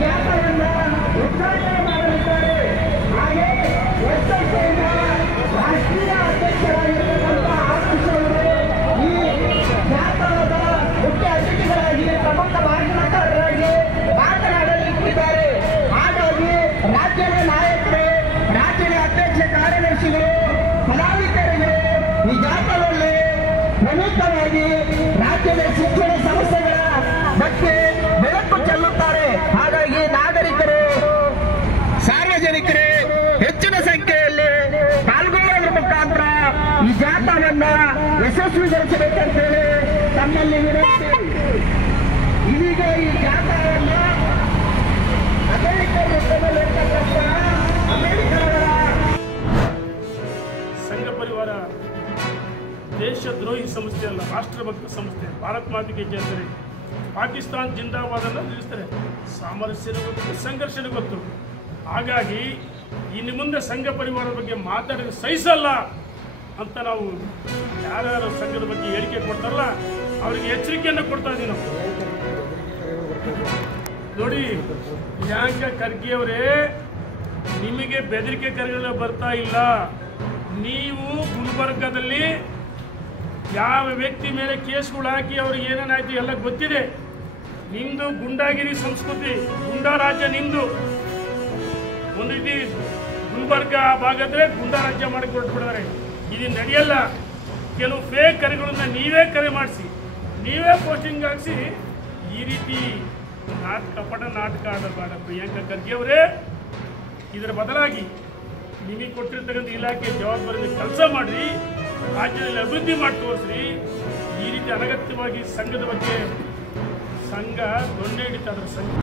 ಜಾಥಾವನ್ನ ಉದ್ಘಾಟನೆ ಮಾಡಲಿದ್ದಾರೆ. ಹಾಗೆ ಎಸ್ಎಸ್ಎನ ರಾಷ್ಟ್ರೀಯ ಅಧ್ಯಕ್ಷರಾಗಿರ್ತಕ್ಕಂಥ ಆಕಾಶ್ ಅವರು ಈ ಜಾಥಾದ ಮುಖ್ಯ ಅತಿಥಿಗಳಾಗಿ ಪ್ರಮುಖ ಭಾಷಣಕಾರರಾಗಿ ಮಾತನಾಡಲಿದ್ದಾರೆ. ಹಾಗಾಗಿ ರಾಜ್ಯದ ನಾಯಕರು, ರಾಜ್ಯದ ಅಧ್ಯಕ್ಷ ಕಾರ್ಯದರ್ಶಿಗಳು, ಕಲಾವಿದರಿಗೆ ಈ ಜಾಥಾದಲ್ಲಿ ಪ್ರಮುಖವಾಗಿ ರಾಜ್ಯದ ಶಿಕ್ಷಣ ಸಂಸ್ಥೆಗಳ ಬಗ್ಗೆ ಬೆಳಕು ಚೆಲ್ಲುತ್ತಾರೆ. ಹಾಗಾಗಿ ನಾಗರಿಕರು, ಸಾರ್ವಜನಿಕರು ಹೆಚ್ಚಿನ ಸಂಖ್ಯೆಯಲ್ಲಿ ಪಾಲ್ಗೊಳ್ಳುವುದರ ಮುಖಾಂತರ ಈ ಜಾಥಾವನ್ನ ಯಶಸ್ವಿಗೊಳಿಸಬೇಕಂತೇಳಿ ತಮ್ಮಲ್ಲಿ ವಿನಂತಿ. ಇದೀಗ ಈ ಜಾಥಾವನ್ನ ಅಮೆರಿಕದ ಸಂಘ ಪರಿವಾರ ದೇಶದ್ರೋಹಿ ಸಂಸ್ಥೆ ಅಲ್ಲ, ರಾಷ್ಟ್ರಭಕ್ತ ಸಂಸ್ಥೆ. ಭಾರತ್ ಮಾತೆಗೆ ಜಯ, ಪಾಕಿಸ್ತಾನ ಜಿಂದಾಬಾದನ್ನು ನಿಲ್ಲಿಸ್ತಾರೆ. ಸಾಮರಸ್ಯನ ಗೊತ್ತು, ಸಂಘರ್ಷನ ಗೊತ್ತು. ಹಾಗಾಗಿ ಇನ್ನು ಮುಂದೆ ಸಂಘ ಪರಿವಾರದ ಬಗ್ಗೆ ಮಾತಾಡೋದು ಸಹಿಸಲ್ಲ ಅಂತ ನಾವು ಯಾರ್ಯಾರು ಸಂಘದ ಬಗ್ಗೆ ಹೇಳಿಕೆ ಕೊಡ್ತಾರಲ್ಲ ಅವರಿಗೆ ಎಚ್ಚರಿಕೆಯನ್ನು ಕೊಡ್ತಾ ಇದ್ದೀವಿ ನಾವು. ನೋಡಿ, ಪ್ರಿಯಾಂಕಾ ಖರ್ಗೆ ಅವರೇ, ನಿಮಗೆ ಬೆದರಿಕೆ ಕರೆಗಳು ಬರ್ತಾ ಇಲ್ಲ. ನೀವು ಗುಲ್ಬರ್ಗದಲ್ಲಿ ಯಾವ ವ್ಯಕ್ತಿ ಮೇಲೆ ಕೇಸ್ಗಳು ಹಾಕಿ ಅವ್ರಿಗೆ ಏನೇನಾಯ್ತು ಎಲ್ಲ ಗೊತ್ತಿದೆ. ನಿಮ್ದು ಗುಂಡಾಗಿರಿ ಸಂಸ್ಕೃತಿ, ಗುಂಡಾ ರಾಜ್ಯ ನಿಮ್ದು. ಒಂದು ರೀತಿ ಗುಲ್ಬರ್ಗ ಆ ಭಾಗದ್ರೆ ಗುಂಡಾ ರಾಜ್ಯ ಮಾಡಿ ಕೊಟ್ಬಿಡ್ತಾರೆ. ಇದು ನಡೆಯಲ್ಲ. ಕೆಲವು ಫೇಕ್ ಕರೆಗಳನ್ನ ನೀವೇ ಕರೆ ಮಾಡಿಸಿ, ನೀವೇ ಪೋಸ್ಟಿಂಗ್ ಹಾಕಿಸಿ ಈ ರೀತಿ ಕಪಟ ನಾಟಕ ಆಡಬೇಡ ಪ್ರಿಯಾಂಕಾ ಖರ್ಗೆ ಅವರೇ. ಇದರ ಬದಲಾಗಿ ನಿಮಗೆ ಕೊಟ್ಟಿರ್ತಕ್ಕಂಥ ಇಲಾಖೆ ಜವಾಬ್ದಾರಿಯಿಂದ ಕೆಲಸ ಮಾಡಿರಿ, ರಾಜ್ಯದಲ್ಲಿ ಅಭಿವೃದ್ಧಿ ಮಾಡಿ ತೋರಿಸ್ರಿ. ಈ ರೀತಿ ಅನಗತ್ಯವಾಗಿ ಸಂಘದ ಬಗ್ಗೆ ಸಂಘ ದೊಣ್ಣೆ ಹಿಡಿತಾ ಇದ್ದಾರೆ. ಸಂಘ